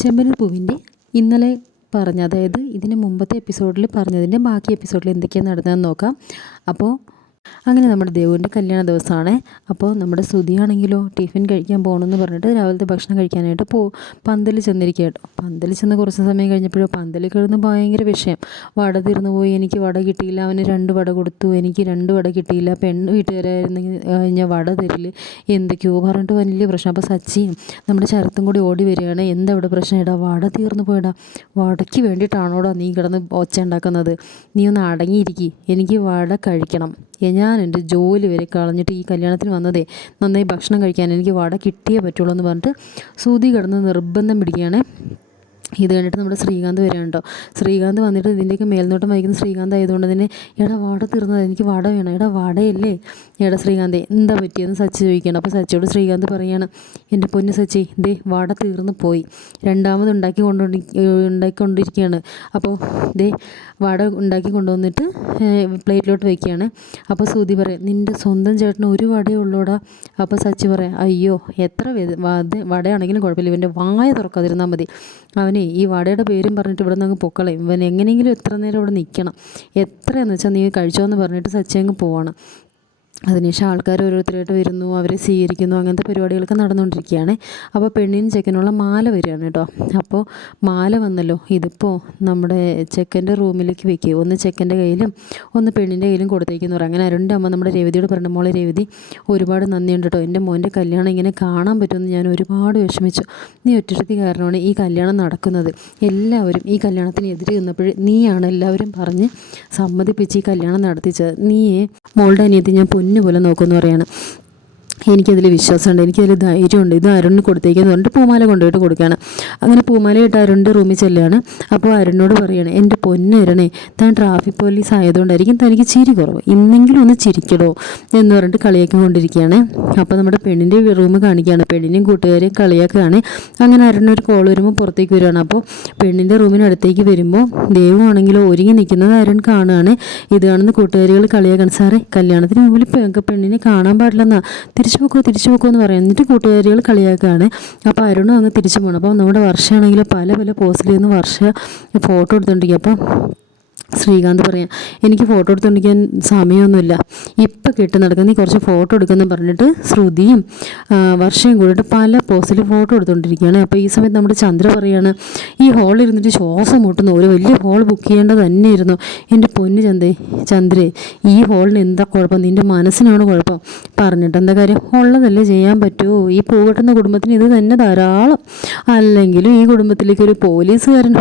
ചെമ്പനൂർ പൂവിന്റെ ഇന്നലെ പറഞ്ഞ അതായത് ഇതിന് മുമ്പത്തെ എപ്പിസോഡിൽ പറഞ്ഞതിന്റെ ബാക്കി എപ്പിസോഡിൽ എന്തൊക്കെയാണ് നടന്നതെന്ന് നോക്കാം. അപ്പോൾ അങ്ങനെ നമ്മുടെ ദേവുവിന്റെ കല്യാണ ദിവസമാണ്. അപ്പോൾ നമ്മുടെ ശ്രുതിയാണെങ്കിലോ ടിഫിൻ കഴിക്കാൻ പോകണമെന്ന് പറഞ്ഞിട്ട് രാവിലത്തെ ഭക്ഷണം കഴിക്കാനായിട്ട് പോ പന്തലിൽ ചെന്നിരിക്കുക കേട്ടോ പന്തലിൽ ചെന്ന് കുറച്ച് സമയം കഴിഞ്ഞപ്പോഴോ പന്തലിൽ കിടന്ന് ഭയങ്കര വിഷയം. വട തീർന്നു പോയി എനിക്ക് വട കിട്ടിയില്ല അവന് രണ്ട് വട കൊടുത്തു എനിക്ക് രണ്ട് വട കിട്ടിയില്ല പെണ്ണ് വീട്ടുകാരായിരുന്നെങ്കിൽ കഴിഞ്ഞാൽ വട തരില്ല എന്തൊക്കെയോ പറഞ്ഞിട്ട് വലിയ പ്രശ്നം. അപ്പോൾ സച്ചിയും നമ്മുടെ ശരത്തും കൂടി ഓടി വരികയാണ്. എന്താ ഇവിടെ പ്രശ്നം? ഇടാ വട തീർന്നു പോയിടാ. വടയ്ക്ക് വേണ്ടിയിട്ടാണോടാ നീ കിടന്ന് ഒച്ച ഉണ്ടാക്കുന്നത്? നീ ഒന്ന് അടങ്ങിയിരിക്കി. എനിക്ക് വട കഴിക്കണം. ഞാൻ എന്റെ ജോലി വരെ കളഞ്ഞിട്ട് ഈ കല്യാണത്തിന് വന്നതേ നന്നായി ഭക്ഷണം കഴിക്കാൻ എനിക്ക് വട കിട്ടിയേ പറ്റുള്ളൂ എന്ന് പറഞ്ഞിട്ട് സൂതി കിടന്ന് നിർബന്ധം പിടിക്കുകയാണ്. ഇത് കണ്ടിട്ട് നമ്മുടെ ശ്രീകാന്ത് വരികയാണ് കേട്ടോ. ശ്രീകാന്ത് വന്നിട്ട് ഇതിന്റെയൊക്കെ മേൽനോട്ടം വഹിക്കുന്ന ശ്രീകാന്ത് ആയതുകൊണ്ട് തന്നെ എടാ വട തീർന്നത് എനിക്ക് വട വേണം. എടാ വടയല്ലേ? എടാ ശ്രീകാന്തേ എന്താ പറ്റിയെന്ന് സച്ചി ചോദിക്കണം അപ്പോൾ സച്ചിയോട് ശ്രീകാന്ത് പറയാണ് എന്റെ പൊന്ന് സച്ചി ദേ വട തീർന്നു പോയി. രണ്ടാമത് ഉണ്ടാക്കി കൊണ്ടു ഉണ്ടാക്കിക്കൊണ്ടിരിക്കുകയാണ്. അപ്പോൾ ദേ വട ഉണ്ടാക്കി കൊണ്ടുവന്നിട്ട് പ്ലേറ്റിലോട്ട് വയ്ക്കുകയാണ് അപ്പോൾ സൂതി പറയാം നിന്റെ സ്വന്തം ചേട്ടന് ഒരു വടയേ ഉള്ളൂടാ. അപ്പോൾ സച്ചി പറയാം അയ്യോ എത്ര വട വടയാണെങ്കിലും കുഴപ്പമില്ല. ഇവന്റെ വായ തുറക്കാതിരുന്നാൽ മതി. അവനെ ഈ വടയുടെ പേരും പറഞ്ഞിട്ട് ഇവിടെ നിന്ന് അങ്ങ് പൊക്കളയും. ഇവൻ എങ്ങനെയെങ്കിലും എത്ര നേരം ഇവിടെ നിൽക്കണം എത്രയെന്ന് വെച്ചാൽ നീ കഴിച്ചോ എന്ന് പറഞ്ഞിട്ട് സച്ചി അങ്ങ് പോവാണ്. അതിനുശേഷം ആൾക്കാർ ഓരോരുത്തരായിട്ട് വരുന്നു അവരെ സ്വീകരിക്കുന്നു അങ്ങനത്തെ പരിപാടികളൊക്കെ നടന്നുകൊണ്ടിരിക്കുകയാണ്. അപ്പോൾ പെണ്ണിന് ചെക്കനുള്ള മാല വരികയാണ് കേട്ടോ. അപ്പോൾ മാല വന്നല്ലോ ഇതിപ്പോൾ നമ്മുടെ ചെക്കന്റെ റൂമിലേക്ക് വെക്കുക ഒന്ന് ചെക്കന്റെ കയ്യിലും ഒന്ന് പെണ്ണിന്റെ കയ്യിലും കൊടുത്തേക്കുന്നു പറയും. അങ്ങനെ അരുണിന്റെ അമ്മ നമ്മുടെ രേവതിയോട് പറഞ്ഞ മോളെ രേവതി ഒരുപാട് നന്ദിയുണ്ട് കേട്ടോ. എന്റെ മോന്റെ കല്യാണം ഇങ്ങനെ കാണാൻ പറ്റുമെന്ന് ഞാൻ ഒരുപാട് വിഷമിച്ചു. നീ ഒറ്റത്തി കാരണമാണ് ഈ കല്യാണം നടക്കുന്നത്. എല്ലാവരും ഈ കല്യാണത്തിന് എതിരെ നിന്നപ്പോൾ നീയാണ് എല്ലാവരും പറഞ്ഞ് സമ്മതിപ്പിച്ച് ഈ കല്യാണം നടത്തിച്ചത്. നീയെ മോളുടെ അനിയത്തി ഞാൻ പൊന്നു പോലെ നോക്കുമെന്ന് പറയാണ്. എനിക്കതിൽ വിശ്വാസമുണ്ട് എനിക്കതിൽ ധൈര്യമുണ്ട്. ഇത് അരുണിന് കൊടുത്തേക്കെന്ന് പറഞ്ഞിട്ട് പൂമാല കൊണ്ടുപോയിട്ട് കൊടുക്കുകയാണ്. അങ്ങനെ പൂമാല ഇട്ട് അരുണിന്റെ റൂമിൽ ചെല്ലുകയാണ്. അപ്പോൾ അരുണിനോട് പറയുകയാണ് എന്റെ പൊന്നരണേ താൻ ട്രാഫിക് പോലീസ് ആയതുകൊണ്ടായിരിക്കും തനിക്ക് ചിരി കുറവ്. ഇന്നെങ്കിലും ഒന്ന് ചിരിക്കടോ എന്ന് പറഞ്ഞിട്ട് കളിയാക്കി കൊണ്ടിരിക്കുകയാണ്. അപ്പോൾ നമ്മുടെ പെണ്ണിന്റെ റൂം കാണിക്കുകയാണ്. പെണ്ണിനെയും കൂട്ടുകാരെയും കളിയാക്കുകയാണ്. അങ്ങനെ അരുണിനൊരു കോൾ വരുമ്പോൾ പുറത്തേക്ക് വരികയാണ്. അപ്പോൾ പെണ്ണിന്റെ റൂമിനടുത്തേക്ക് വരുമ്പോൾ ദൈവമാണെങ്കിലോ ഒരുങ്ങി നിൽക്കുന്നത് അരുൺ കാണുകയാണ്. ഇത് കാണുന്ന കൂട്ടുകാരികൾ കളിയാക്കണം സാറേ കല്യാണത്തിന് മുമ്പിൽ പെണ്ണിനെ കാണാൻ പാടില്ലെന്നാ. തിരിച്ചു പോക്കോ തിരിച്ചു പോക്കോ എന്ന് പറയും. എന്നിട്ട് കൂട്ടുകാരികൾ കളിയാക്കുകയാണ്. അപ്പോൾ അരുണും അങ്ങ് തിരിച്ചു പോകണം അപ്പോൾ നമ്മുടെ വർഷമാണെങ്കിൽ പല പല പോസ്റ്റിൽ നിന്ന് വർഷ ഫോട്ടോ എടുത്തുകൊണ്ടിരിക്കും അപ്പോൾ ശ്രീകാന്ത് പറയാം എനിക്ക് ഫോട്ടോ എടുത്തുകൊണ്ടിരിക്കാൻ സമയമൊന്നുമില്ല ഇപ്പം കെട്ട് നടക്കുന്ന നീ കുറച്ച് ഫോട്ടോ എടുക്കുമെന്ന് പറഞ്ഞിട്ട് ശ്രുതിയും വർഷയും കൂടിയിട്ട് പല പോസ്റ്റിൽ ഫോട്ടോ എടുത്തുകൊണ്ടിരിക്കുകയാണ് അപ്പോൾ ഈ സമയത്ത് നമ്മുടെ ചന്ദ്ര പറയാണ് ഈ ഹോളിൽ ഇരുന്നിട്ട് ശ്വാസം മുട്ടുന്നു. ഒരു വലിയ ഹോൾ ബുക്ക് ചെയ്യേണ്ടത് തന്നെയായിരുന്നു. എന്റെ പൊന്ന് ചന്തേ ചന്ദ്രേ ഈ ഹോളിന് എന്താ കുഴപ്പം? നിന്റെ മനസ്സിനാണ് കുഴപ്പം. പറഞ്ഞിട്ട് എന്താ കാര്യം? ഉള്ളതല്ലേ ചെയ്യാൻ പറ്റുമോ ഈ പോകട്ടുന്ന കുടുംബത്തിന് ഇത് തന്നെ ധാരാളം. അല്ലെങ്കിലും ഈ കുടുംബത്തിലേക്ക് ഒരു പോലീസുകാരൻ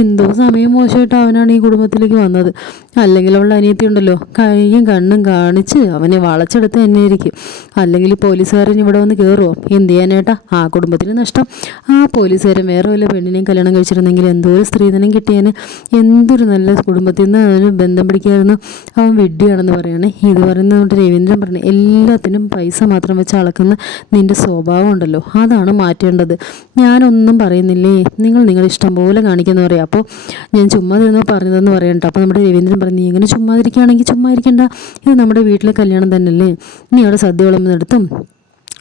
എന്തോ സമയം മോശമായിട്ട് അവനാണ് ഈ കുടുംബത്തിലേക്ക് വന്നത്. അല്ലെങ്കിൽ അവളുടെ അനിയത്തി ഉണ്ടല്ലോ കൈയും കണ്ണും കാണിച്ച് അവനെ വളച്ചെടുത്ത് തന്നെ ആയിരിക്കും അല്ലെങ്കിൽ പോലീസുകാരൻ ഇവിടെ വന്ന് കയറുമോ എന്ത് ചെയ്യാനേട്ടാ ആ കുടുംബത്തിന് നഷ്ടം. ആ പോലീസുകാരൻ വേറെ വല്ല പെണ്ണിനെയും കല്യാണം കഴിച്ചിരുന്നെങ്കിൽ എന്തോ ഒരു സ്ത്രീധനം കിട്ടിയേനെ. എന്തൊരു നല്ല കുടുംബത്തിൽ നിന്ന് അതിന് ബന്ധം പിടിക്കായിരുന്നു. അവൻ വിഡ്ഢിയാണെന്ന് പറയണേ. ഇത് പറയുന്നതുകൊണ്ട് രവീന്ദ്രൻ പറഞ്ഞു എല്ലാത്തിനും പൈസ മാത്രം വെച്ച് അളക്കുന്ന നിന്റെ സ്വഭാവം ഉണ്ടല്ലോ. അതാണ് മാറ്റേണ്ടത്. ഞാനൊന്നും പറയുന്നില്ലേ. നിങ്ങൾ നിങ്ങളുടെ ഇഷ്ടം പോലെ കാണിക്കുന്നു പറയാം. അപ്പോൾ ഞാൻ ചുമ്മാ നിന്ന് പറഞ്ഞതെന്ന് പറയണ്ട അപ്പോൾ നമ്മുടെ രവീന്ദ്രൻ പറഞ്ഞു നീ ഇങ്ങനെ ചുമ്മാതിരിക്കുകയാണെങ്കിൽ ചുമ്മാ ഇരിക്കണ്ട. ഇത് നമ്മുടെ വീട്ടിലെ കല്യാണം തന്നെയല്ലേ? നീ അവിടെ സദ്യ വിളമ്പുന്നിടത്തും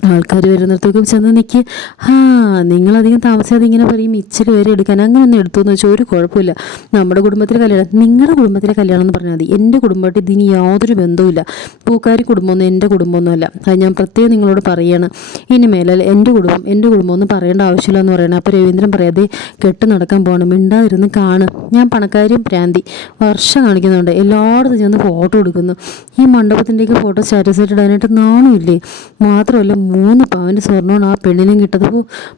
ആൾക്കാർ വരുന്നിടത്തേക്കും ചെന്ന് നിൽക്ക് ആ നിങ്ങളധികം താമസിയാതെ ഇങ്ങനെ പറയും ഇച്ചിരി വരെ എടുക്കാൻ അങ്ങനെ ഒന്നും എടുത്തു എന്ന് വെച്ചാൽ ഒരു കുഴപ്പമില്ല. നമ്മുടെ കുടുംബത്തിലെ കല്യാണം നിങ്ങളുടെ കുടുംബത്തിലെ കല്യാണം എന്ന് പറഞ്ഞാൽ മതി. എന്റെ കുടുംബമായിട്ട് ഇതിന് യാതൊരു ബന്ധവുമില്ല. പൂക്കാരി കുടുംബമൊന്നും എന്റെ കുടുംബമൊന്നുമല്ല. അത് ഞാൻ പ്രത്യേകം നിങ്ങളോട് പറയാണ്. ഇനി മേലെ എന്റെ കുടുംബം എന്റെ കുടുംബം ഒന്നും പറയേണ്ട ആവശ്യമില്ല എന്ന് പറയണം. അപ്പോൾ രവീന്ദ്രൻ പറയാതെ കെട്ട് നടക്കാൻ പോകണം മിണ്ടാതിരുന്ന് കാണും. ഞാൻ പണക്കാരിയും പ്രാന്തി. വർഷം കാണിക്കുന്നുണ്ട്. എല്ലായിടത്തും ചെന്ന് ഫോട്ടോ എടുക്കുന്നു. ഈ മണ്ഡപത്തിന്റെയൊക്കെ ഫോട്ടോ സ്റ്റാറ്റസ് ഇട്ടിടാനായിട്ട് നാണമില്ലേ? മാത്രമല്ല മൂന്ന് പവന്റെ സ്വർണമാണ് ആ പെണ്ണിനും കിട്ടത്.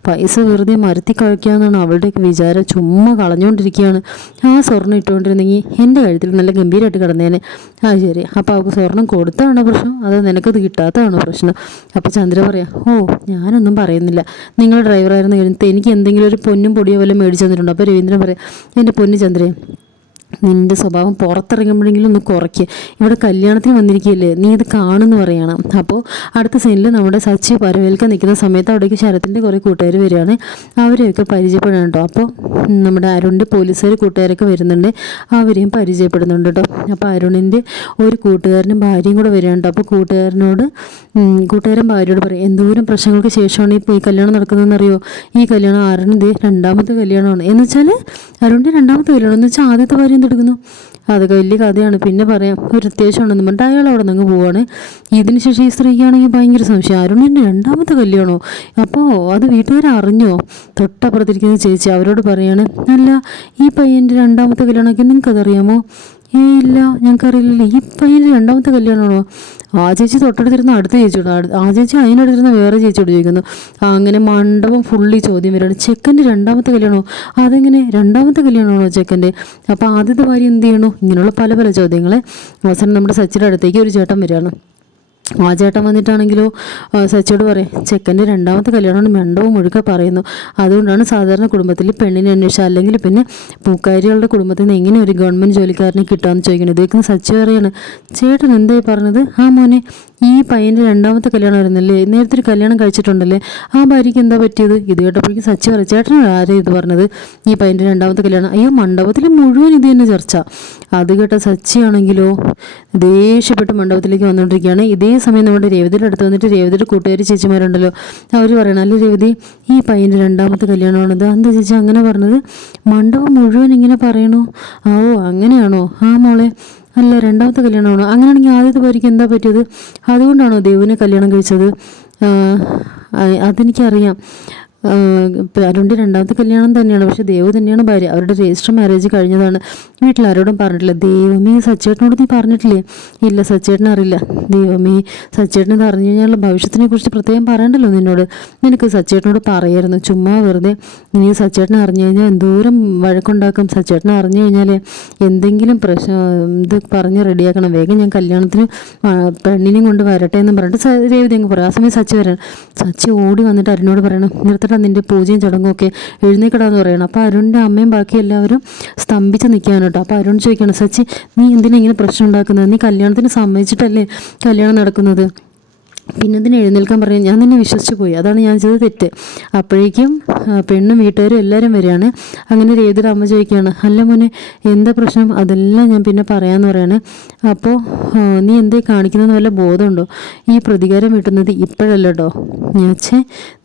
പൈസ വെറുതെ മരത്തി കഴിക്കാമെന്നാണ് അവളുടെയൊക്കെ വിചാരം. ചുമ്മാ കളഞ്ഞുകൊണ്ടിരിക്കുകയാണ് ആ സ്വർണം ഇട്ടുകൊണ്ടിരുന്നെങ്കിൽ എന്റെ കഴുത്തിൽ നല്ല ഗംഭീരമായിട്ട് കിടന്നേനെ. ആ ശരി. അപ്പോൾ അവൾക്ക് സ്വർണം കൊടുത്തതാണോ പ്രശ്നം? അത് നിനക്കത് കിട്ടാത്തതാണോ പ്രശ്നം? അപ്പോൾ ചന്ദ്ര പറയാം ഓ ഞാനൊന്നും പറയുന്നില്ല. നിങ്ങൾ ഡ്രൈവറായിരുന്നു കഴിഞ്ഞിട്ട് എനിക്ക് എന്തെങ്കിലും ഒരു പൊന്നും പൊടിയോ വല്ലതും മേടിച്ചു തന്നിട്ടുണ്ടോ? അപ്പോൾ രവീന്ദ്രൻ പറയാം എന്റെ പൊന്നു ചന്ദ്രേ നിന്റെ സ്വഭാവം പുറത്തിറങ്ങുമ്പോഴെങ്കിലും ഒന്ന് കുറയ്ക്കുക ഇവിടെ കല്യാണത്തിന് വന്നിരിക്കുകയല്ലേ? നീ ഇത് കാണുമെന്ന് പറയണം. അപ്പോൾ അടുത്ത സീനിൽ നമ്മുടെ സച്ചി പരവേൽക്കാൻ നിൽക്കുന്ന സമയത്ത് അവിടേക്ക് ശരത്തിന്റെ കുറേ കൂട്ടുകാർ വരികയാണ്. അവരെയൊക്കെ പരിചയപ്പെടണം കേട്ടോ. അപ്പോൾ നമ്മുടെ അരുണിന്റെ പോലീസുകാർ കൂട്ടുകാരൊക്കെ വരുന്നുണ്ട്. അവരെയും പരിചയപ്പെടുന്നുണ്ട് കേട്ടോ. അപ്പോൾ അരുണിന്റെ ഒരു കൂട്ടുകാരനും ഭാര്യയും കൂടെ വരികയാണ് അപ്പോൾ കൂട്ടുകാരനോട് കൂട്ടുകാരൻ ഭാര്യയോട് പറയും എന്തോരം പ്രശ്നങ്ങൾക്ക് ശേഷമാണ് ഇപ്പോൾ ഈ കല്യാണം നടക്കുന്നതെന്ന് അറിയോ ഈ കല്യാണം അരുണിന്റെ രണ്ടാമത്തെ കല്യാണമാണ്. എന്ന് വെച്ചാൽ അരുണിന്റെ രണ്ടാമത്തെ കല്യാണം എന്ന് വെച്ചാൽ ആദ്യത്തെ ഭാര്യ എന്തെടുക്കുന്നു അതൊക്കെ വലിയ കഥയാണ്. പിന്നെ പറയാം ഒരു അത്യാവശ്യമാണെന്ന് പറഞ്ഞിട്ട് അയാൾ അവിടെ നിന്ന് പോവാണ്. ഇതിന് ശേഷം ഈ സ്ത്രീക്കാണെങ്കിൽ ഭയങ്കര സംശയം. അരുണിന്റെ രണ്ടാമത്തെ കല്യാണോ? അപ്പോൾ അത് വീട്ടുകാർ അറിഞ്ഞോ? തൊട്ടപ്പുറത്തിരിക്കുന്ന ചേച്ചി അവരോട് പറയാണ് അല്ല ഈ പയ്യന്റെ രണ്ടാമത്തെ കല്യാണമൊക്കെ നിങ്ങൾക്കതറിയാമോ? ഏ ഇല്ല ഞങ്ങൾക്കറിയില്ലല്ലോ. ഈ പയ്യന്റെ രണ്ടാമത്തെ കല്യാണമാണോ? ആ ചേച്ചി തൊട്ടടുത്തിരുന്ന അടുത്ത ചേച്ചിയോട് ആ ചേച്ചി അതിനടുത്തിരുന്ന വേറെ ചേച്ചിയോട് ചോദിക്കുന്നു. അങ്ങനെ മണ്ഡപം ഫുള്ളി ചോദ്യം വരികയാണ്. ചെക്കന്റെ രണ്ടാമത്തെ കല്യാണമോ? അതെങ്ങനെ? രണ്ടാമത്തെ കല്യാണമാണോ ചെക്കന്റെ? അപ്പോൾ ആദ്യത്തെ ഭാര്യ എന്ത് ചെയ്യണോ? ഇങ്ങനെയുള്ള പല പല ചോദ്യങ്ങളെ അവസാനം നമ്മുടെ സച്ചിന്റെ അടുത്തേക്ക് ഒരു ചേട്ടൻ വരികയാണ്. ആ ചേട്ടൻ വന്നിട്ടാണെങ്കിലോ സച്ചോട് പറയും ചെക്കന്റെ രണ്ടാമത്തെ കല്യാണമാണ് മണ്ടവും മുഴുക്ക പറയുന്നു. അതുകൊണ്ടാണ് സാധാരണ കുടുംബത്തിൽ പെണ്ണിനെ അന്വേഷിച്ചത് അല്ലെങ്കിൽ പിന്നെ പൂക്കാരികളുടെ കുടുംബത്തിൽ നിന്ന് എങ്ങനെ ഒരു ഗവൺമെന്റ് ജോലിക്കാരനെ കിട്ടുകയെന്ന് ചോദിക്കുന്നത്. ഇതൊക്കെ സച്ചി പറയാണ്. ചേട്ടൻ എന്തായി പറഞ്ഞത്? ആ മോനെ ഈ പയ്യന്റെ രണ്ടാമത്തെ കല്യാണം വരുന്നില്ലേ നേരത്തെ ഒരു കല്യാണം കഴിച്ചിട്ടുണ്ടല്ലേ? ആ ഭാര്യയ്ക്ക് എന്താ പറ്റിയത്? ഇത് കേട്ടപ്പോഴേക്കും സച്ചി പറയും ചേട്ടൻ ആരെ ഇത് പറഞ്ഞത്? ഈ പയ്യന്റെ രണ്ടാമത്തെ കല്യാണം? അയ്യോ മണ്ഡപത്തിൽ മുഴുവൻ ഇത് തന്നെ ചർച്ച. അത് കേട്ട സച്ചിയാണെങ്കിലോ ദേഷ്യപ്പെട്ട് മണ്ഡപത്തിലേക്ക് വന്നുകൊണ്ടിരിക്കുകയാണ്. ഇതേ സമയം നമ്മുടെ രേവതിയുടെ അടുത്ത് വന്നിട്ട് രേവതിയുടെ കൂട്ടുകാർ ചേച്ചിമാരുണ്ടല്ലോ. അവർ പറയണം അല്ലെ രേവതി ഈ പയ്യന്റെ രണ്ടാമത്തെ കല്യാണമാണത് എന്താ ചേച്ചി അങ്ങനെ പറഞ്ഞത്? മണ്ഡപം മുഴുവൻ ഇങ്ങനെ പറയണോ. ഓ അങ്ങനെയാണോ? ആ മോളെ അല്ല രണ്ടാമത്തെ കല്യാണമാണോ. അങ്ങനെയാണെങ്കിൽ ആദ്യത്തെ ഭാര്യയ്ക്ക് എന്താ പറ്റിയത്? അതുകൊണ്ടാണോ ദേവിനെ കല്യാണം കഴിച്ചത്? അതെനിക്കറിയാം. അരുണിന്റെ രണ്ടാമത്തെ കല്യാണം തന്നെയാണ് പക്ഷേ ദേവ് തന്നെയാണ് ഭാര്യ. അവരുടെ രജിസ്റ്റർ മാരേജ് കഴിഞ്ഞതാണ്. വീട്ടിൽ ആരോടും പറഞ്ഞിട്ടില്ല. ദൈവമേ സച്ചേട്ടനോട് നീ പറഞ്ഞിട്ടില്ലേ? ഇല്ല സച്ചേട്ടൻ അറിയില്ല. ദൈവമേ സച്ചേട്ടൻ ഇത് അറിഞ്ഞു കഴിഞ്ഞാൽ ഭവിഷ്യത്തിനെ കുറിച്ച് പ്രത്യേകം പറയണ്ടല്ലോ നിന്നോട്. നിനക്ക് സച്ചേട്ടനോട് പറയായിരുന്നു. ചുമ്മാ വെറുതെ നീ സച്ചേട്ടൻ അറിഞ്ഞു കഴിഞ്ഞാൽ എന്തോരം വഴക്കുണ്ടാക്കും. സച്ചേട്ടനെ അറിഞ്ഞു കഴിഞ്ഞാൽ എന്തെങ്കിലും പ്രശ്നം ഇത് പറഞ്ഞ് റെഡിയാക്കണം. വേഗം ഞാൻ കല്യാണത്തിന് പെണ്ണിനെയും കൊണ്ട് വരട്ടെ എന്ന് പറഞ്ഞിട്ട് രേവതി അങ്ങ് പറയാം. ആ സമയം സച്ചി വരണം. സച്ചി ഓടി വന്നിട്ട് അരുണോട് പറയണം നിർത്തട്ടെ എഴുന്നേക്കടാ നിന്റെ പൂജയും ചടങ്ങും ഒക്കെ എഴുന്നേക്കടാന്ന് പറയണം. അപ്പോൾ അരുണിന്റെ അമ്മയും ബാക്കി എല്ലാവരും സ്തംഭിച്ച് നിൽക്കുകയാണ് കേട്ടോ. അപ്പോൾ അരുൺ ചോദിക്കണം സച്ചി നീ എന്തിനാ ഇങ്ങനെ പ്രശ്നം ഉണ്ടാക്കുന്നത്? നീ കല്യാണത്തിന് സമ്മതിച്ചിട്ടല്ലേ കല്യാണം നടക്കുന്നത്? പിന്നെ ഇതിന് എഴുന്നേൽക്കാൻ പറഞ്ഞു ഞാൻ നിന്നെ വിശ്വസിച്ച് പോയി. അതാണ് ഞാൻ ചെയ്തത് തെറ്റ്. അപ്പോഴേക്കും പെണ്ണും വീട്ടുകാരും എല്ലാവരും വരികയാണ്. അങ്ങനെ രേതിയുടെ അമ്മ ചോദിക്കുകയാണ് അല്ല മോനെ എന്താ പ്രശ്നം? അതെല്ലാം ഞാൻ പിന്നെ പറയാമെന്ന് പറയാണ്. അപ്പോൾ നീ എന്തേ കാണിക്കുന്നതെന്ന് വല്ല ബോധമുണ്ടോ? ഈ പ്രതികാരം വീട്ടുന്നത് ഇപ്പോഴല്ല കേട്ടോ ഞാച്ചേ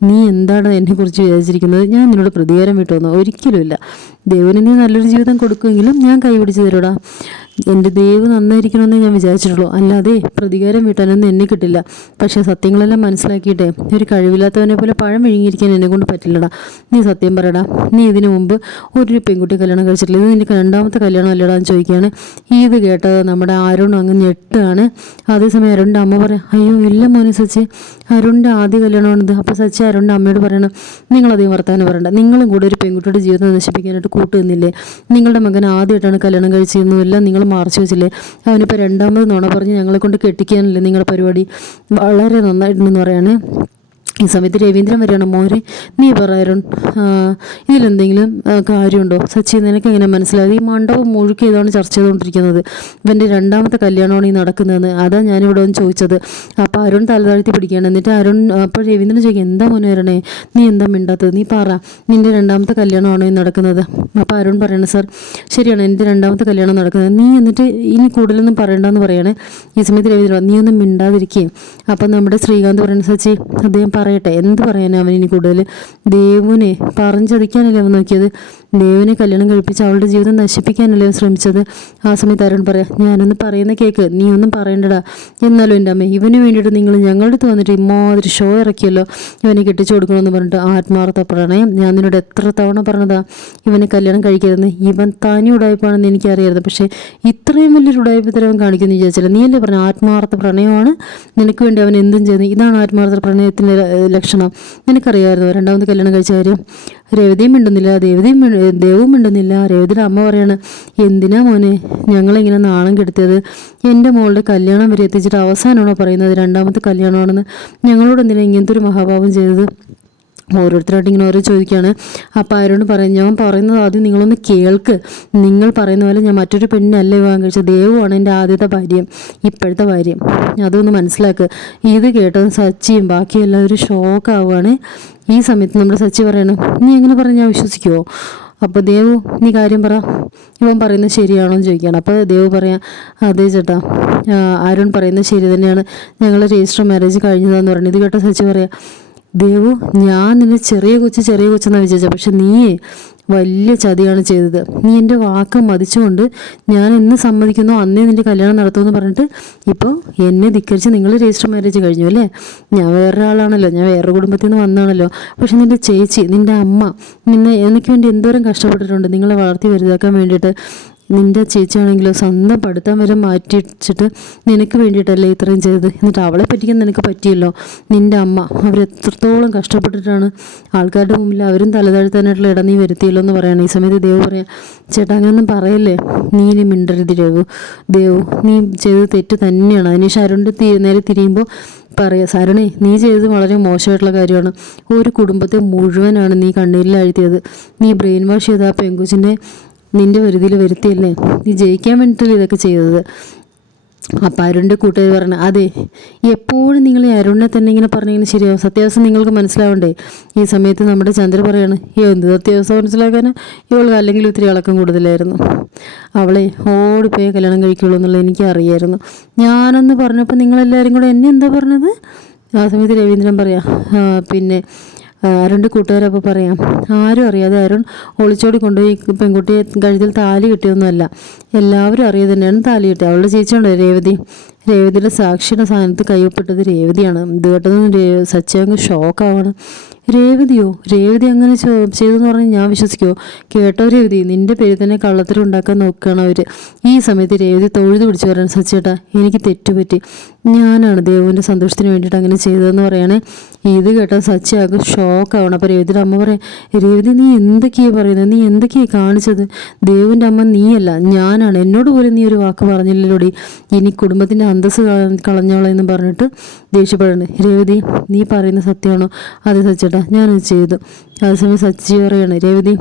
നീ എന്താണ് എന്നെക്കുറിച്ച് വിചാരിച്ചിരിക്കുന്നത്? ഞാൻ നിന്നോട് പ്രതികാരം വീട്ടുമെന്നോ ഒരിക്കലുമില്ല ദൈവന് നീ നല്ലൊരു ജീവിതം കൊടുക്കുമെങ്കിലും ഞാൻ കൈപിടിച്ച് തരൂടാ എന്റെ ദൈവ് നന്നായിരിക്കണമെന്ന് ഞാൻ വിചാരിച്ചിട്ടുള്ളൂ. അല്ലാതെ പ്രതികാരം വീട്ടാനൊന്നും എന്നെ കിട്ടില്ല. പക്ഷേ സത്യങ്ങളെല്ലാം മനസ്സിലാക്കിയിട്ടേ ഒരു കഴിവില്ലാത്തവനെ പോലെ പഴം വിഴുങ്ങിയിരിക്കാൻ എന്നെ കൊണ്ട് പറ്റില്ലടാ. നീ സത്യം പറയടാ. നീ ഇതിനു മുമ്പ് ഒരു പെൺകുട്ടി കല്യാണം കഴിച്ചിട്ടില്ല. ഇത് നിനക്ക് രണ്ടാമത്തെ കല്യാണം അല്ലടാ എന്ന് ചോദിക്കുകയാണ്. ഇത് കേട്ടത് നമ്മുടെ അരുൺ അങ്ങ് ഞെട്ടാണ്. അതേസമയം അരുണിന്റെ അമ്മ പറയാം അയ്യോ ഇല്ല മോനെ സച്ചി. അരുണിന്റെ ആദ്യ കല്യാണമാണിത്. അപ്പോൾ സച്ചി അരുണിന്റെ അമ്മയോട് പറയണം നിങ്ങളധികം വർത്താനം പറയണ്ട. നിങ്ങളും കൂടെ ഒരു പെൺകുട്ടിയുടെ ജീവിതം നശിപ്പിക്കാനായിട്ട് കൂട്ടുന്നില്ലേ നിങ്ങളുടെ മകൻ ആദ്യമായിട്ടാണ് കല്യാണം കഴിച്ചിരുന്നതെല്ലാം നിങ്ങൾ മറച്ചു വെച്ചില്ലേ? അവനിപ്പോൾ രണ്ടാമത് നുണ പറഞ്ഞ് ഞങ്ങളെ കൊണ്ട് കെട്ടിക്കാനല്ലേ നിങ്ങളുടെ പരിപാടി? വളരെ നന്നായിട്ടുണ്ടെന്ന് പറയാണ്. ഈ സമയത്ത് രവീന്ദ്രൻ വരികയാണ്. മോരെ നീ പറയാറുൺ ഇതിലെന്തെങ്കിലും കാര്യമുണ്ടോ? സച്ചി നിനക്ക് എങ്ങനെ മനസ്സിലായത് ഈ മണ്ഡപം മുഴുക്കി ഇതാണ് ചർച്ച ചെയ്തുകൊണ്ടിരിക്കുന്നത്. ഇവന്റെ രണ്ടാമത്തെ കല്യാണമാണ് ഈ നടക്കുന്നതെന്ന്. അതാ ഞാനിവിടെ ഒന്ന് ചോദിച്ചത്. അപ്പോൾ അരുൺ തലതാഴ്ത്തി പിടിക്കുകയാണ്. എന്നിട്ട് അരുൺ അപ്പോൾ രവീന്ദ്രൻ ചോദിക്കും എന്താ മോനെ വരണേ നീ എന്താ മിണ്ടാത്തത്? നീ പറ. നിന്റെ രണ്ടാമത്തെ കല്യാണമാണോ ഈ നടക്കുന്നത്? അപ്പോൾ അരുൺ പറയണേ സാർ ശരിയാണ്. എന്റെ രണ്ടാമത്തെ കല്യാണം നടക്കുന്നത്. നീ എന്നിട്ട് ഇനി കൂടുതലൊന്നും പറയണ്ടെന്ന് പറയണേ. ഈ സമയത്ത് രവീന്ദ്രൻ നീ ഒന്നും മിണ്ടാതിരിക്കുകയും അപ്പം നമ്മുടെ ശ്രീകാന്ത് പറയുന്ന സച്ചി അദ്ദേഹം പറയട്ടെ? എന്ത് പറയാനാ അവൻ ഇനി കൂടുതൽ ദേവുനെ പറഞ്ഞതിക്കാനല്ലേ അവൻ നോക്കിയത്? ദേവിനെ കല്യാണം കഴിപ്പിച്ച് അവളുടെ ജീവിതം നശിപ്പിക്കാനല്ലേ ശ്രമിച്ചത്? ആ സമയത്ത് അരുൺ പറയാം ഞാനൊന്ന് പറയുന്ന കേക്ക് നീ ഒന്നും പറയണ്ടടാ. എന്നാലും എന്റെ അമ്മ ഇവന് വേണ്ടിയിട്ട് നിങ്ങൾ ഞങ്ങളുടെ അടുത്ത് വന്നിട്ട് ഇമാതിരി ഷോ ഇറക്കിയല്ലോ. ഇവനെ കെട്ടിച്ചു കൊടുക്കണമെന്ന് പറഞ്ഞിട്ട് ആത്മാർത്ഥ പ്രണയം. ഞാൻ നിന്നോട് എത്ര തവണ പറഞ്ഞതാ ഇവനെ കല്യാണം കഴിക്കരുതെന്ന്. ഇവൻ തനി ഉടായ്പാണെന്ന് എനിക്കറിയായിരുന്നു പക്ഷേ ഇത്രയും വലിയൊരു ഉടായ്പ തരവൻ കാണിക്കുന്നു വിചാരിച്ചില്ല. നീ എന്നെ പറഞ്ഞു ആത്മാർത്ഥ പ്രണയമാണ്? നിനക്ക് വേണ്ടി അവൻ എന്തും ചെയ്യുന്നത്? ഇതാണ് ആത്മാർത്ഥ പ്രണയത്തിന്റെ ലക്ഷണം. നിനക്കറിയാമായിരുന്നു? രണ്ടാമത് കല്യാണം കഴിച്ച കാര്യം? രേവതിയും മിണ്ടുന്നില്ല ദേവതയും ദേവും മിണ്ടുന്നില്ല. രേവതിയുടെ അമ്മ പറയാണ് എന്തിനാ മോനെ ഞങ്ങളിങ്ങനെ നാണം കെടുത്തിയത്? എന്റെ മോളുടെ കല്യാണം വരെ എത്തിച്ചിട്ട് അവസാനമാണോ പറയുന്നത്? രണ്ടാമത്തെ കല്യാണമാണെന്ന് ഞങ്ങളോട് എന്തിനാ ഇങ്ങനത്തെ ഒരു മഹാഭാവം ചെയ്തത്? ഓരോരുത്തരായിട്ട് ഇങ്ങനെ ഓരോ ചോദിക്കുകയാണ്. അപ്പോൾ ആരോട് പറയും ഞാൻ പറയുന്നത് ആദ്യം നിങ്ങളൊന്ന് കേൾക്ക്. നിങ്ങൾ പറയുന്ന പോലെ ഞാൻ മറ്റൊരു പെണ്ണല്ല വിവാഹം കഴിച്ചത്? ദേവുവാണ് എന്റെ ആദ്യത്തെ ഭാര്യം ഇപ്പോഴത്തെ ഭാര്യം. അതൊന്ന് മനസ്സിലാക്കുക ഇത് കേട്ടത് സച്ചിയും ബാക്കി എല്ലാവരും ഷോക്കാവുകയാണ് ഈ സമയത്ത് നമ്മുടെ സച്ചി പറയണം നീ എങ്ങനെ പറഞ്ഞ്? ഞാൻ വിശ്വസിക്കുമോ അപ്പോൾ ദേവു നീ കാര്യം പറ. ഇവൻ പറയുന്നത് ശരിയാണോ എന്ന് ചോദിക്കുകയാണ്. അപ്പോൾ ദേവ് പറയാം അതെ ചേട്ടാ. ആരോൺ പറയുന്നത് ശരി തന്നെയാണ്. ഞങ്ങൾ രജിസ്റ്റർ മാരേജ് കഴിഞ്ഞതാന്ന് പറഞ്ഞു. ഇത് കേട്ട സച്ചി പറയാം ദേവു ഞാൻ നിന്നെ ചെറിയ കൊച്ചു ചെറിയ കൊച്ചെന്നാണ് വിചാരിച്ചത് പക്ഷെ നീയേ വലിയ ചതിയാണ് ചെയ്തത്. നീ എന്റെ വാക്ക് മതിച്ചുകൊണ്ട് ഞാൻ എന്ന് സമ്മതിക്കുന്നു അന്നേ നിന്റെ കല്യാണം നടത്തുമെന്ന് പറഞ്ഞിട്ട് ഇപ്പോൾ എന്നെ ധിക്കരിച്ച് നിങ്ങൾ രജിസ്റ്റർ മാരേജ് കഴിഞ്ഞു അല്ലേ? ഞാൻ വേറൊരാളാണല്ലോ. ഞാൻ വേറെ കുടുംബത്തിൽ നിന്ന് വന്നാണല്ലോ പക്ഷേ നിന്റെ ചേച്ചി നിന്റെ അമ്മ നിന്നെ എനിക്ക് വേണ്ടി എന്തോരം കഷ്ടപ്പെട്ടിട്ടുണ്ട് നിങ്ങളെ വളർത്തി വലുതാക്കാൻ വേണ്ടിയിട്ട്. നിന്റെ ചേച്ചിയാണെങ്കിലോ സ്വന്തം പഠിത്തം വരെ മാറ്റി വെച്ചിട്ട് നിനക്ക് വേണ്ടിയിട്ടല്ലേ ഇത്രയും ചെയ്തത്? എന്നിട്ട് അവളെ പറ്റിക്കാൻ നിനക്ക് പറ്റിയല്ലോ? നിന്റെ അമ്മ അവരെത്രത്തോളം കഷ്ടപ്പെട്ടിട്ടാണ് ആൾക്കാരുടെ മുമ്പിൽ അവരും തലതാഴ്ത്താനായിട്ടുള്ള ഇടം നീ വരുത്തിയല്ലോ എന്ന് പറയണം. ഈ സമയത്ത് ദേവ് പറയാം ചേട്ടാ അങ്ങനെയൊന്നും പറയല്ലേ? നീ ഇനി മിണ്ടരുത് രഘു. ദേവു നീ ചെയ്തത് തെറ്റ് തന്നെയാണ്. അതിനുശേഷം അരുണ്ട് നേരെ തിരിയുമ്പോൾ പറയാം സരണേ നീ ചെയ്തത് വളരെ മോശമായിട്ടുള്ള കാര്യമാണ്. ഒരു കുടുംബത്തെ മുഴുവനാണ് നീ കണ്ണീരിൽ അഴുത്തിയത് നീ ബ്രെയിൻ വാഷ് ചെയ്ത ആ പെങ്കുച്ചിന്റെ നിന്റെ വരുതിയിൽ വരുത്തിയല്ലേ? നീ ജയിക്കാൻ വേണ്ടിയിട്ടല്ലേ ഇതൊക്കെ ചെയ്തത്? അപ്പം അരുണിന്റെ കൂട്ടുകാർ പറഞ്ഞു അതെ എപ്പോഴും നിങ്ങൾ ഈ അരുണിനെ തന്നെ ഇങ്ങനെ പറഞ്ഞിങ്ങനെ ശരിയാവും സത്യാവസ്ഥ നിങ്ങൾക്ക് മനസ്സിലാവണ്ടേ? ഈ സമയത്ത് നമ്മുടെ ചന്ദ്ര പറയാണ് എന്ത് സത്യാവസ്ഥ മനസ്സിലാക്കാൻ ഇവൾക്ക് അല്ലെങ്കിൽ ഒത്തിരി ഇളക്കം കൂടുതലായിരുന്നു. അവളെ ഓടിപ്പോയി കല്യാണം കഴിക്കുള്ളൂ എന്നുള്ളത് എനിക്ക് അറിയായിരുന്നു. ഞാനൊന്ന് പറഞ്ഞപ്പോൾ നിങ്ങളെല്ലാവരും കൂടെ എന്നെ എന്താ പറഞ്ഞത്? ആ സമയത്ത് രവീന്ദ്രൻ പറയാം പിന്നെ അരുണിന്റെ കൂട്ടുകാരപ്പോൾ പറയാം. ആരും അറിയാതെ അരുൺ ഒളിച്ചോടി കൊണ്ടുപോയി പെൺകുട്ടിയെ കഴുത്തിൽ താലി കിട്ടിയൊന്നുമല്ല എല്ലാവരും അറിയാതെ തന്നെയാണ് താലി കിട്ടിയത്. അവളുടെ ചേച്ചിയുണ്ടോ രേവതി? രേവതിയുടെ സാക്ഷിയുടെ സാധനത്ത് കൈവപ്പെട്ടത് രേവതിയാണ്. ഇത് കേട്ടതും സച്ചയങ്ങ് സച്ചിയങ്ങ് ഷോക്കാവാണ് രേവതിയോ? രേവതി അങ്ങനെ ചെയ്തെന്ന് പറഞ്ഞാൽ ഞാൻ വിശ്വസിക്കുമോ കേട്ടോ രേവതി നിന്റെ പേര് തന്നെ കള്ളത്തരം ഉണ്ടാക്കാൻ നോക്കുകയാണ് അവർ ഈ സമയത്ത് രേവതി തൊഴുത് പിടിച്ചു പറയാൻ സച്ചേട്ടാ എനിക്ക് തെറ്റുപറ്റി. ഞാനാണ് ദേവുവിന്റെ സന്തോഷത്തിന് വേണ്ടിയിട്ട് അങ്ങനെ ചെയ്തതെന്ന് പറയണേ. ഇത് കേട്ടാൽ സച്ചിയാകും ഷോക്കാവണം. അപ്പോൾ രേവതിയുടെ അമ്മ പറയാം രേവതി നീ എന്തൊക്കെയാണ് പറയുന്നത് നീ എന്തൊക്കെയാണ് കാണിച്ചത്? ദേവിന്റെ അമ്മ നീയല്ല ഞാനാണ്. എന്നോട് പോലും നീ ഒരു വാക്ക് പറഞ്ഞില്ലല്ലോടി. ഇനി കുടുംബത്തിന്റെ അന്തസ് കള- കളഞ്ഞോളെന്ന് പറഞ്ഞിട്ട് ദേഷ്യപ്പെടണേ രേവതി നീ പറയുന്ന സത്യമാണോ? അതെ സച്ചേട്ടാ. ഞാനത് ചെയ്തു. അതേസമയം സച്ചി പറയാണ് രേവതി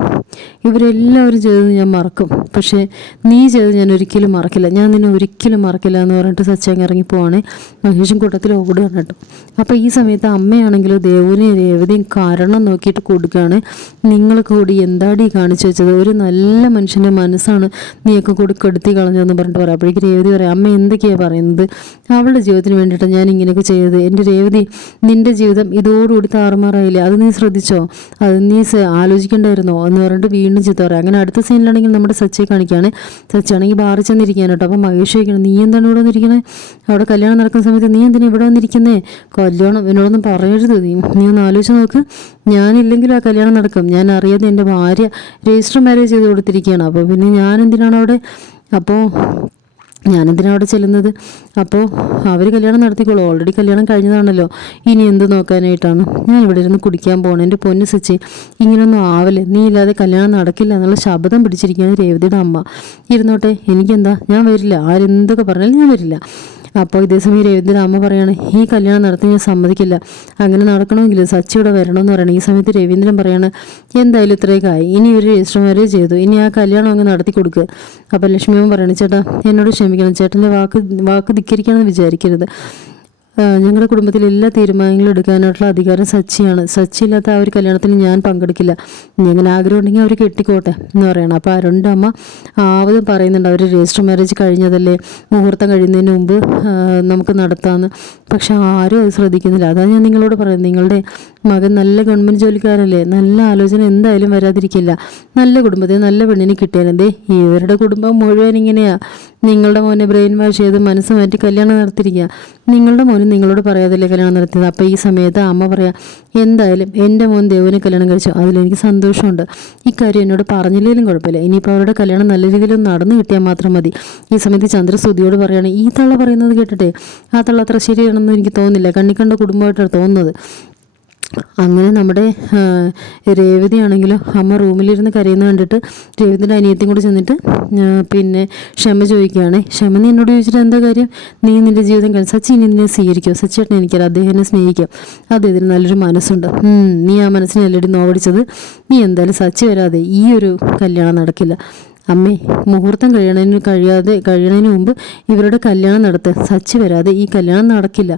ഇവരെല്ലാവരും ചെയ്തത് ഞാൻ മറക്കും. പക്ഷേ നീ ചെയ്തത് ഞാൻ ഒരിക്കലും മറക്കില്ല. ഞാൻ നിന്നെ ഒരിക്കലും മറക്കില്ല എന്ന് പറഞ്ഞിട്ട് സച്ചി അങ്ങ് ഇറങ്ങിപ്പോവാണേ മഹേഷും കൂട്ടത്തിൽ ഓടുകയാണ് കേട്ടോ അപ്പോൾ ഈ സമയത്ത് അമ്മയാണെങ്കിലും ദേവുവിനെയും രേവതിയും കാരണം നോക്കിയിട്ട് കൊടുക്കുകയാണ്. നിങ്ങൾ കൂടി എന്താടി കാണിച്ചു വെച്ചത്? ഒരു നല്ല മനുഷ്യന്റെ മനസ്സാണ് നീയൊക്കെ കൂടി കെടുത്തി കളഞ്ഞതെന്ന് പറഞ്ഞിട്ട് പറയാം. അപ്പോഴേക്ക് രേവതി പറയാം അമ്മ എന്തൊക്കെയാണ് പറയുന്നത്? അവളുടെ ജീവിതത്തിന് വേണ്ടിയിട്ട് ഞാൻ ഇങ്ങനെയൊക്കെ ചെയ്തത്. എന്റെ രേവതി നിന്റെ ജീവിതം ഇതോടുകൂടി താറുമാറായില്ലേ? അത് നീ ശ്രദ്ധിച്ചോ? അത് നീ ആലോചിക്കേണ്ടായിരുന്നോ എന്ന് പറഞ്ഞിട്ട് വീണ്ടും ചിത്ത പറയാം. അങ്ങനെ അടുത്ത സീനിലാണെങ്കിൽ നമ്മുടെ സച്ചിയെ കാണിക്കുകയാണ് സച്ചിയാണെങ്കിൽ ബാറി ചെന്നിരിക്കുകയാണ് കേട്ടോ. അപ്പോൾ മഹേഷ് ചോദിക്കണം നീ എന്താണ് ഇവിടെ വന്നിരിക്കണേ അവിടെ കല്യാണം നടക്കുന്ന സമയത്ത് നീ എന്തിനാണ് ഇവിടെ വന്നിരിക്കുന്നേ? കല്യാണം എന്നോടൊന്നും പറയരുത്. നീ നീ ഒന്ന് ആലോചിച്ച് നോക്ക്. ഞാനില്ലെങ്കിലും ആ കല്യാണം നടക്കും. ഞാൻ അറിയാതെ എന്റെ ഭാര്യ രജിസ്റ്റർ മാരേജ് ചെയ്ത് കൊടുത്തിരിക്കുകയാണ്. അപ്പോൾ പിന്നെ ഞാൻ എന്തിനാണ് അവിടെ? അപ്പോൾ ഞാനെന്തിനാ അവിടെ ചെല്ലുന്നത്? അപ്പോൾ അവർ കല്യാണം നടത്തിക്കോളൂ. ഓൾറെഡി കല്യാണം കഴിഞ്ഞതാണല്ലോ. ഇനി എന്ത് നോക്കാനായിട്ടാണ്? ഞാൻ ഇവിടെ ഇരുന്ന് കുടിക്കാൻ പോകണം എന്റെ പൊന്ന് സച്ചി ഇങ്ങനൊന്നും ആവല്ലേ? നീ ഇല്ലാതെ കല്യാണം നടക്കില്ല എന്നുള്ള ശബ്ദം പിടിച്ചിരിക്കുകയാണ് രേവതിയുടെ അമ്മ. ഇരുന്നോട്ടെ എനിക്കെന്താ? ഞാൻ വരില്ല. ആരെന്തൊക്കെ പറഞ്ഞാലും ഞാൻ വരില്ല. അപ്പോൾ ഇതേ സമയം രവീന്ദ്രൻ അമ്മ പറയാണ് ഈ കല്യാണം നടത്തി ഞാൻ സമ്മതിക്കില്ല. അങ്ങനെ നടക്കണമെങ്കിൽ സച്ചിയുടെ വരണമെന്ന് പറയണം. ഈ സമയത്ത് രവീന്ദ്രൻ പറയാണ് എന്തായാലും ഇത്രയൊക്കെ ആയി. ഇനി ഒരു രജിസ്റ്റർ മാരേജ് ചെയ്തു. ഇനി ആ കല്യാണം അങ്ങ് നടത്തി കൊടുക്കുക അപ്പോൾ ലക്ഷ്മിയമ്മ പറയണം ചേട്ടാ എന്നോട് ക്ഷമിക്കണം. ചേട്ടന്റെ വാക്ക് വാക്ക് ധിക്കരിക്കണമെന്ന് വിചാരിക്കരുത്. ഞങ്ങളുടെ കുടുംബത്തിൽ എല്ലാ തീരുമാനങ്ങളും എടുക്കാനായിട്ടുള്ള അധികാരം സച്ചിയാണ്. സച്ചി ഇല്ലാത്ത ആ ഒരു കല്യാണത്തിന് ഞാൻ പങ്കെടുക്കില്ല. ഇനി അങ്ങനെ ആഗ്രഹം ഉണ്ടെങ്കിൽ അവർ കെട്ടിക്കോട്ടെ എന്ന് പറയണം. അപ്പോൾ അരുണിന്റെ അമ്മ ആവതും പറയുന്നുണ്ട് അവർ രജിസ്റ്റർ മാരേജ് കഴിഞ്ഞതല്ലേ? മുഹൂർത്തം കഴിയുന്നതിന് മുമ്പ് നമുക്ക് നടത്താമെന്ന് പക്ഷെ ആരും അത് ശ്രദ്ധിക്കുന്നില്ല. അതാണ് ഞാൻ നിങ്ങളോട് പറയുന്നത്. നിങ്ങളുടെ മകൻ നല്ല ഗവൺമെന്റ് ജോലിക്കാരല്ലേ? നല്ല ആലോചന എന്തായാലും വരാതിരിക്കില്ല. നല്ല കുടുംബത്തെ നല്ല പെണ്ണിനെ കിട്ടിയാലെന്തേ ഇവരുടെ കുടുംബം മുഴുവൻ ഇങ്ങനെയാണ് നിങ്ങളുടെ മോനെ ബ്രെയിൻ വാഷ് ചെയ്ത് മനസ്സ് മാറ്റി കല്യാണം നടത്തിയിരിക്കുക നിങ്ങളുടെ മോന് നിങ്ങളോട് പറയാതില്ലേ കല്യാണം നടത്തിയത്? അപ്പോൾ ഈ സമയത്ത് അമ്മ പറയാം എന്തായാലും എന്റെ മോൻ ദേവനെ കല്യാണം കഴിച്ചു. അതിലെനിക്ക് സന്തോഷമുണ്ട്. ഇക്കാര്യം എന്നോട് പറഞ്ഞില്ലെങ്കിലും കുഴപ്പമില്ല. ഇനിയിപ്പോൾ അവരുടെ കല്യാണം നല്ല രീതിയിൽ നടന്നു കിട്ടിയാൽ മാത്രം മതി. ഈ സമയത്ത് ചന്ദ്രസ്തുതിയോട് പറയുകയാണ് ഈ തള്ള പറയുന്നത് കേട്ടിട്ടെ? ആ തള്ള അത്ര ശരിയാണെന്ന് എനിക്ക് തോന്നുന്നില്ല. കണ്ണിക്കണ്ട കുടുംബമായിട്ടാണ് തോന്നുന്നത്. അങ്ങനെ നമ്മുടെ രേവതിയാണെങ്കിലും അമ്മ റൂമിലിരുന്ന് കരയുന്ന കണ്ടിട്ട് രേവതിന്റെ അനിയത്തിയും കൂടി ചെന്നിട്ട് പിന്നെ ക്ഷമ ചോദിക്കുകയാണ്. ക്ഷമ നീ എന്നോട് ചോദിച്ചിട്ട് എന്താ കാര്യം? നീ നിന്റെ ജീവിതം കഴിഞ്ഞ സച്ചി ഇനി നിന്നെ സ്വീകരിക്കുമോ സച്ചിയേട്ടൻ എനിക്കറിയാം. അദ്ദേഹത്തിനെ സ്നേഹിക്കാം. അദ്ദേഹത്തിന് നല്ലൊരു മനസ്സുണ്ട്. നീ ആ മനസ്സിനെ അല്ലടി നോവടിച്ചത്. നീ എന്തായാലും സച്ചി വരാതെ ഈ ഒരു കല്യാണം നടക്കില്ല. അമ്മേ മുഹൂർത്തം കഴിയണതിന് കഴിയാതെ കഴിയണതിന് മുമ്പ് ഇവരുടെ കല്യാണം നടത്തുക സച്ചി വരാതെ ഈ കല്യാണം നടക്കില്ല.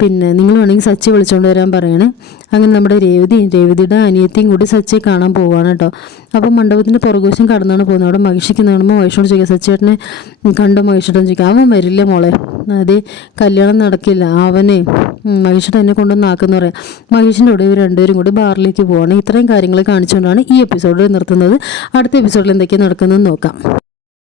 പിന്നെ നിങ്ങൾ വേണമെങ്കിൽ സച്ചി വിളിച്ചുകൊണ്ട് വരാൻ പറയണേ. അങ്ങനെ നമ്മുടെ രേവതിയും രേവതിയുടെ അനിയത്തിയും കൂടി സച്ചിയെ കാണാൻ പോവാണ് കേട്ടോ അപ്പം മണ്ഡപത്തിന്റെ പുറകുവശം കടന്നാണ് പോകുന്നത്. അവിടെ മഹിഷിക്ക് കാണുമ്പോൾ മഹിഷോട് ചോദിക്കുക സച്ചേട്ടനെ കണ്ടോ മഹിഷേട്ടൻ ചോദിക്കുക അവൻ വരില്ല മോളെ. അതെ കല്യാണം നടക്കില്ല. അവനെ മഹിഷേട്ടൻ എന്നെ കൊണ്ടൊന്ന് ആക്കുന്ന പറയാം. മഹിഷിന്റെ കൂടെ ഇവർ രണ്ടുപേരും കൂടി ബാറിലേക്ക് പോവാണ്. ഇത്രയും കാര്യങ്ങൾ കാണിച്ചുകൊണ്ടാണ് ഈ എപ്പിസോഡ് നിർത്തുന്നത്. അടുത്ത എപ്പിസോഡിൽ എന്തൊക്കെയാണ് നടക്കുന്നതെന്ന് നോക്കാം.